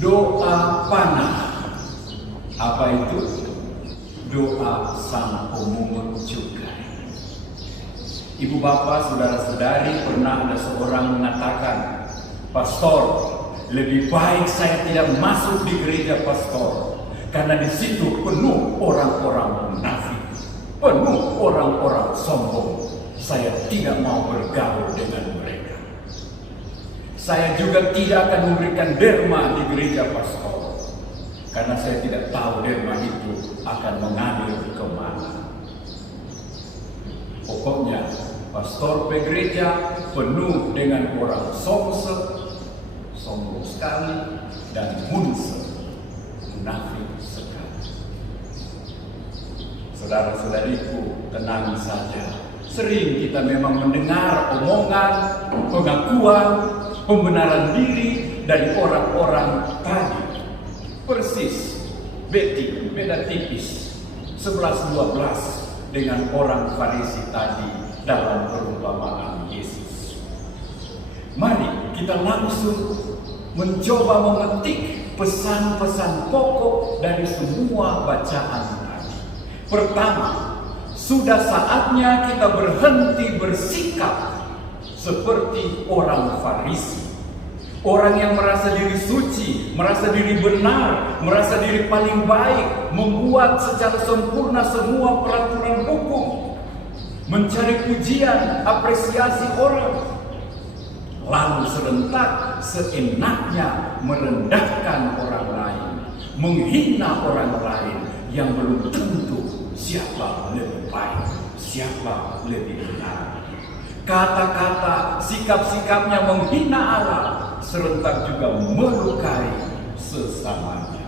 Doa panah. Apa itu? Doa sang pemungut cukai. Ibu bapak, saudara-saudari, pernah ada seorang mengatakan, "Pastor, lebih baik saya tidak masuk di gereja pastor, karena di situ penuh orang-orang munafik, penuh orang-orang sombong. Saya tidak mau bergaul dengan mereka. Saya juga tidak akan memberikan derma di gereja pastor, karena saya tidak tahu derma itu akan mengalir kemana." Pokoknya pastor gereja penuh dengan orang sombong sekali, dan munafik sekali. Saudara-saudariku, tenang saja. Sering kita memang mendengar omongan, pengakuan, pembenaran diri dari orang-orang tadi. Persis, beda tipis 11-12 dengan orang Farisi tadi dalam perumpamaan Yesus. Mari kita langsung mencoba memetik pesan-pesan pokok dari semua bacaan tadi. Pertama, sudah saatnya kita berhenti bersikap seperti orang Farisi. Orang yang merasa diri suci, merasa diri benar, merasa diri paling baik, membuat secara sempurna semua peraturan hukum, mencari pujian, apresiasi orang, lalu serentak seenaknya merendahkan orang lain, menghina orang lain yang belum tentu siapa lebih baik, siapa lebih benar. Kata-kata, sikap-sikapnya menghina Allah, serentak juga melukai sesamanya.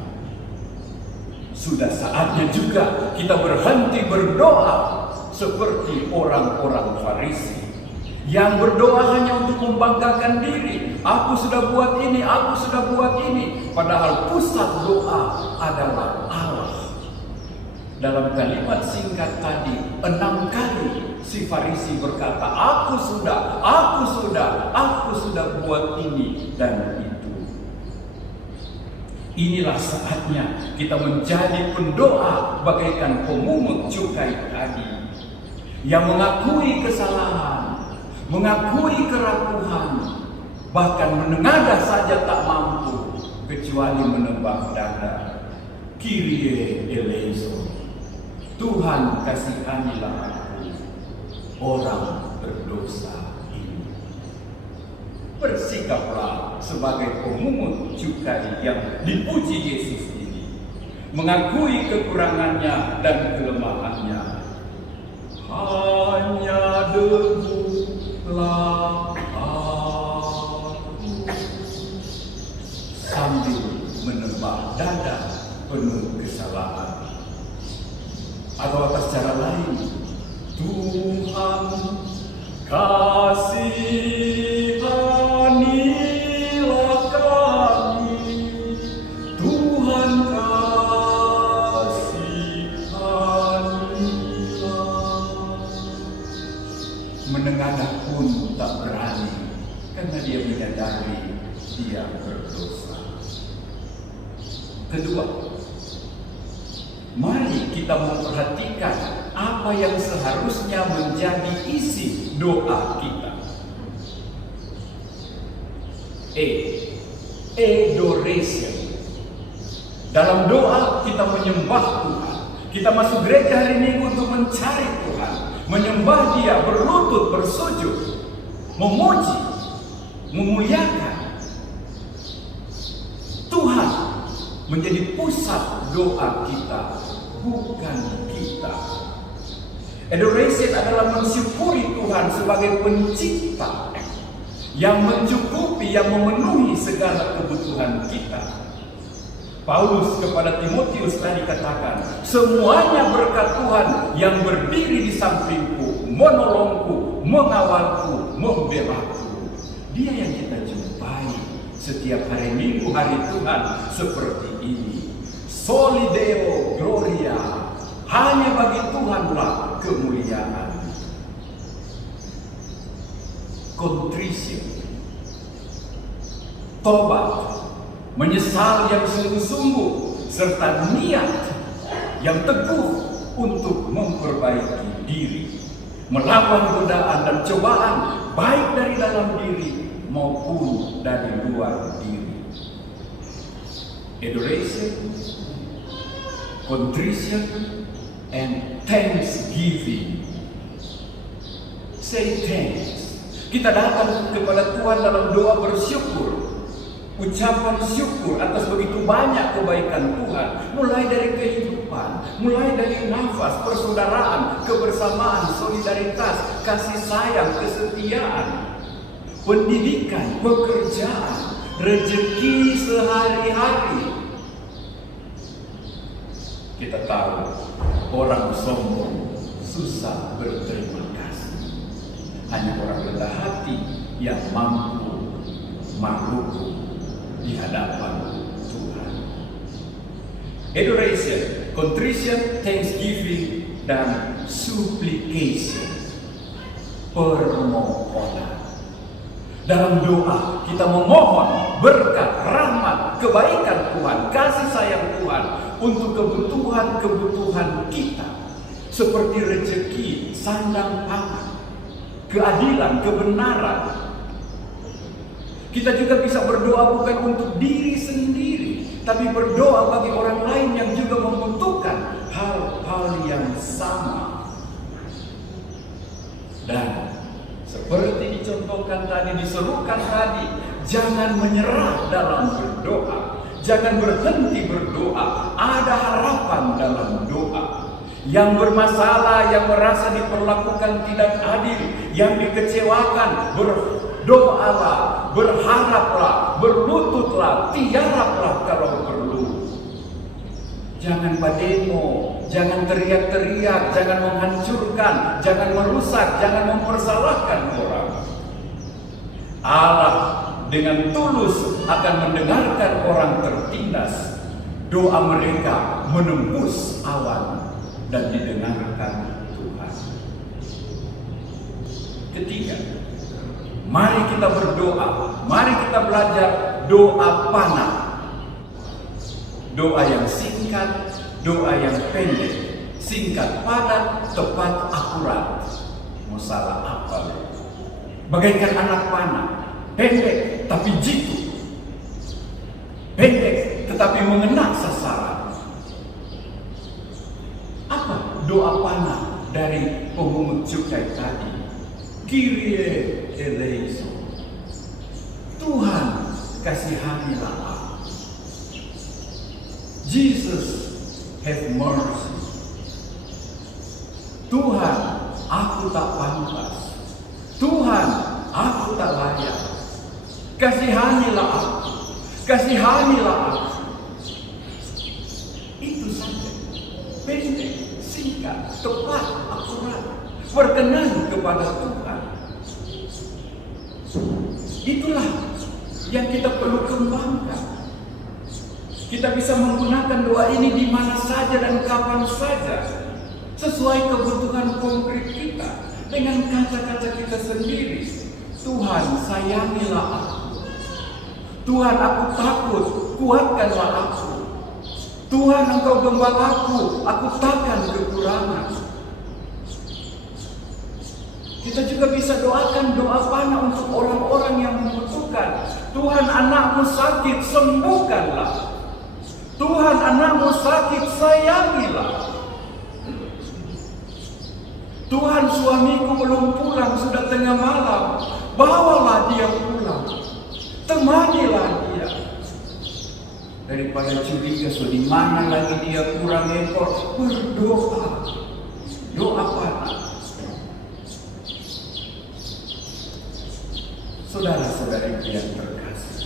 Sudah saatnya juga kita berhenti berdoa seperti orang-orang Farisi yang berdoa hanya untuk membanggakan diri. Aku sudah buat ini, aku sudah buat ini. Padahal pusat doa adalah Allah. Dalam kalimat singkat tadi, 6 kali si Farisi berkata, aku sudah buat ini dan itu. Inilah saatnya kita menjadi pendoa bagaikan pemungut cukai tadi, yang mengakui kesalahan, mengakui kerapuhan, bahkan menengadah saja tak mampu, kecuali menebak dada. Kyrie eleison, Tuhan kasihanilah aku, orang berdosa ini. Bersikaplah sebagai pemungut cukai yang dipuji Yesus ini, mengakui kekurangannya dan kelemahannya. Hanya debulah aku, sambil menebak dada penuh kesalahan. Atau atas cara lain, Tuhan kasihanilah kami, Tuhan kasihanilah. Menengadah pun tak berani, karena dia menyadari dia berdosa. Kedua, mari kita memperhatikan apa yang seharusnya menjadi isi doa kita. Adoration. Dalam doa kita menyembah Tuhan. Kita masuk gereja hari Minggu untuk mencari Tuhan, menyembah Dia, berlutut, bersujud, memuji, memuliakan Tuhan. Menjadi pusat doa kita, bukan kita. Adoration adalah mensyukuri Tuhan sebagai pencipta yang mencukupi, yang memenuhi segala kebutuhan kita. Paulus kepada Timotius tadi katakan, semuanya berkat Tuhan yang berdiri di sampingku, menolongku, mengawalku, membelaku. Dia yang kita jumpai setiap hari Minggu, hari Tuhan seperti ini. Soli Deo Gloria, hanya bagi Tuhanlah kemuliaan. Contrition, tobat, menyesal yang sungguh-sungguh, serta niat yang teguh untuk memperbaiki diri, melawan godaan dan cobaan baik dari dalam diri maupun dari luar diri. Adoration, contrition, and thanksgiving. Say thanks. Kita datang kepada Tuhan dalam doa bersyukur, ucapan syukur atas begitu banyak kebaikan Tuhan, mulai dari kehidupan, mulai dari nafas, persaudaraan, kebersamaan, solidaritas, kasih sayang, kesetiaan, pendidikan, pekerjaan, rezeki sehari-hari. Kita tahu orang sombong susah berterima kasih. Hanya orang rendah hati yang mampu makhluk di hadapan Tuhan. Adoration, contrition, thanksgiving, dan supplication, permohonan. Dalam doa kita memohon berkat, rahmat, kebaikan Tuhan, kasih sayang Tuhan untuk kebutuhan-kebutuhan kita, seperti rezeki, sandang pangan, keadilan, kebenaran. Kita juga bisa berdoa bukan untuk diri sendiri, tapi berdoa bagi orang lain yang juga membutuhkan hal-hal yang sama. Dan seperti dicontohkan tadi, diserukan tadi, jangan menyerah dalam berdoa, jangan berhenti berdoa. Ada harapan dalam doa. Yang bermasalah, yang merasa diperlakukan tidak adil, yang dikecewakan, berdoalah, berharaplah, berlututlah, tiaraplah kalau perlu. Jangan pademo, jangan teriak-teriak, jangan menghancurkan, jangan merusak, jangan mempersalahkan orang. Allah dengan tulus akan mendengarkan orang tertindas. Doa mereka menembus awan dan didengarkan Tuhan. Ketiga, mari kita berdoa, mari kita belajar doa panah. Doa yang singkat, doa yang pendek, singkat, padat, tepat, akurat. Mau salah apa? Bagaikan anak panah, pendek tapi jitu, pendek tetapi mengena sasaran. Apa doa panah dari pemungut cukai tadi? Kyrie eleison. Tuhan kasihanilah aku. Jesus have mercy. Tuhan, aku tak pantas. Tuhan, aku tak layak. Kasihanilah aku. Kasihanilah aku. Itu saja. Pendek, singkat, tepat, akurat. Berkenan kepada Tuhan. Itulah yang kita perlu kembangkan. Kita bisa menggunakan doa ini di mana saja dan kapan saja, sesuai kebutuhan konkret kita, dengan kata-kata kita sendiri. Tuhan, sayangilah aku. Tuhan, aku takut, kuatkanlah aku. Tuhan, Engkau gembalaku, aku takkan kekurangan. Kita juga bisa doakan doa panah untuk orang-orang yang membutuhkan. Tuhan, anakmu sakit, sembuhkanlah. Tuhan, anakmu sakit, sayangilah. Tuhan, suamiku belum pulang, sudah tengah malam, bawalah dia pulang, temanilah dia. Daripada curiga, di mana lagi dia kurang ekor, berdoa, doa panah. Saudara-saudari yang terkasih,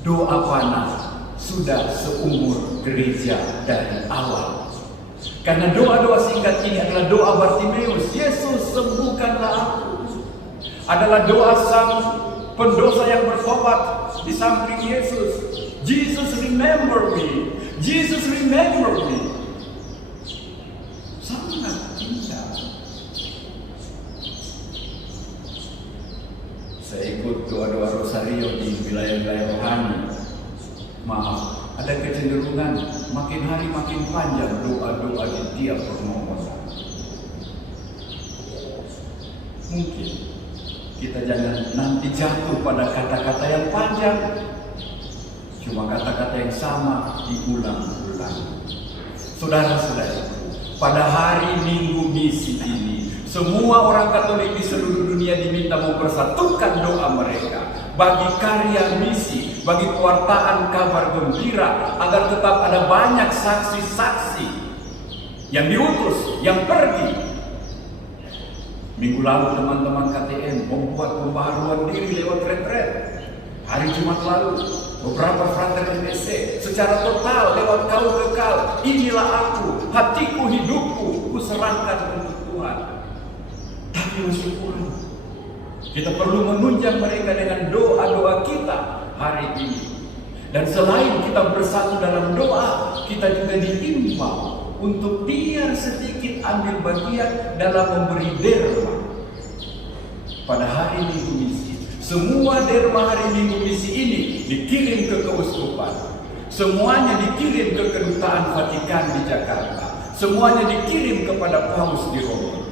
doa panah sudah seumur gereja dari awal. Karena doa-doa singkat ini adalah doa Bartimeus, Yesus sembuhkanlah aku. Adalah doa sang pendosa yang bertobat di samping Yesus. Jesus remember me. Jesus remember me. Sangat indah. Saya ikut doa-doa rosario di wilayah-wilayah rohani. ada kecenderungan makin hari makin panjang doa-doa di tiap permohonan. Mungkin kita jangan nanti jatuh pada kata-kata yang panjang, cuma kata-kata yang sama diulang-ulang. Saudara-saudaraku, pada hari Minggu Misi ini, semua orang Katolik di seluruh dunia diminta mempersatukan doa mereka bagi karya misi, bagi pewartaan kabar gembira, agar tetap ada banyak saksi-saksi yang diutus, yang pergi. Minggu lalu teman-teman KTM membuat pembaharuan diri lewat retret. Hari Jumat lalu beberapa frater MSC secara total lewat Kau Kekal, inilah aku, hatiku, hidupku, kuserahkan untuk Tuhan. Tapi masih kurang. Kita perlu menunjang mereka dengan doa-doa kita hari ini. Dan selain kita bersatu dalam doa, kita juga diimbau untuk biar sedikit ambil bagian dalam memberi derma. Pada hari Minggu Misi, semua derma hari Minggu Misi ini dikirim ke keuskupan. Semuanya dikirim ke kedutaan Vatikan di Jakarta. Semuanya dikirim kepada Paus di Roma.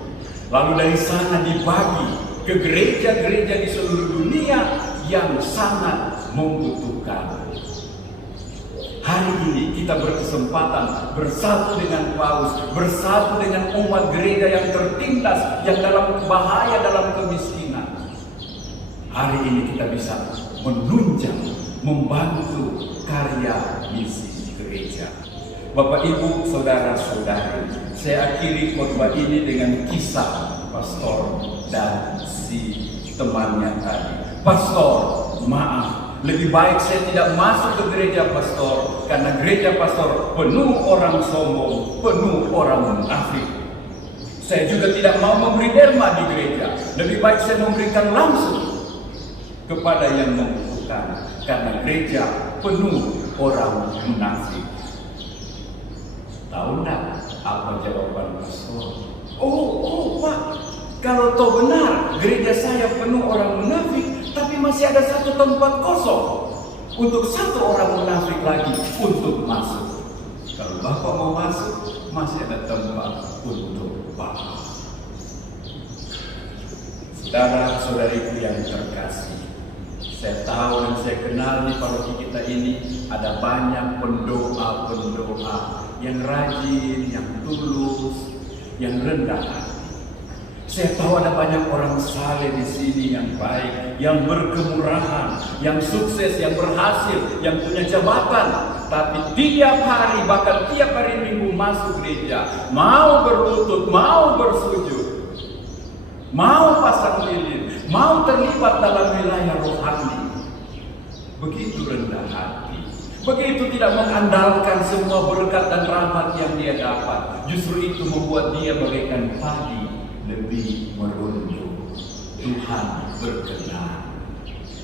Lalu dari sana dibagi ke gereja-gereja di seluruh dunia yang sangat membutuhkan. Hari ini kita berkesempatan bersatu dengan Paus, bersatu dengan umat gereja yang tertindas, yang dalam bahaya, dalam kemiskinan. Hari ini kita bisa menunjang, membantu karya misi gereja. Bapak, Ibu, saudara-saudari, saya akhiri khotbah ini dengan kisah pastor dan si temannya tadi. Pastor, maaf, lebih baik saya tidak masuk ke gereja pastor, karena gereja pastor penuh orang sombong, penuh orang munafik. Saya juga tidak mau memberi derma di gereja. Lebih baik saya memberikan langsung kepada yang membutuhkan, karena gereja penuh orang munafik. Tahu enggak apa jawaban pastor? Oh Pak, kalau toh benar gereja saya penuh orang munafik, tapi masih ada satu tempat kosong untuk satu orang munafik lagi untuk masuk. Kalau Bapak mau masuk, masih ada tempat untuk Bapak. Saudara-saudariku yang terkasih, saya tahu dan saya kenal di paroki kita ini ada banyak pendoa-pendoa yang rajin, yang tulus, yang rendah hati. Saya tahu ada banyak orang saleh di sini yang baik, yang berkemurahan, yang sukses, yang berhasil, yang punya jabatan. Tapi tiap hari, bahkan tiap hari Minggu masuk gereja, mau berlutut, mau bersujud, mau pasang lilin, mau terlibat dalam wilayah rohani. Begitu rendah hati, begitu tidak mengandalkan semua berkat dan rahmat yang dia dapat. Justru itu membuat dia bagaikan padi lebih merunduk. Tuhan berkenan.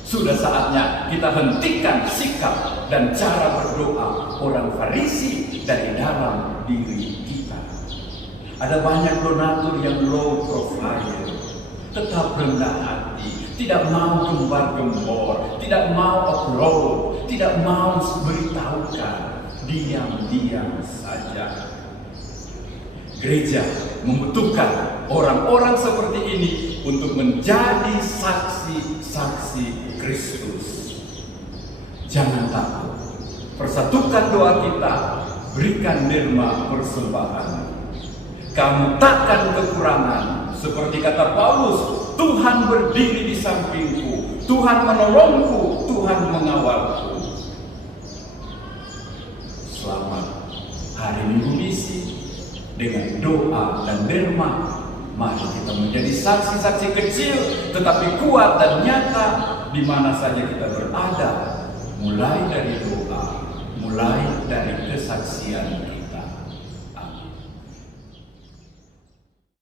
Sudah saatnya kita hentikan sikap dan cara berdoa orang Farisi dari dalam diri kita. Ada banyak donatur yang low profile, tetap rendah hati, tidak mau gembar-gembor, tidak mau upload, tidak mau beritahukan, diam-diam saja. Gereja membutuhkan orang-orang seperti ini untuk menjadi saksi-saksi Kristus. Jangan takut, persatukan doa kita, berikan derma persembahan. Kamu takkan kekurangan, seperti kata Paulus, Tuhan berdiri di sampingku, Tuhan menolongku, Tuhan mengawalku. Selamat hari Minggu Misi. Dengan doa dan derma, mari kita menjadi saksi-saksi kecil tetapi kuat dan nyata di mana saja kita berada, mulai dari doa, mulai dari kesaksian.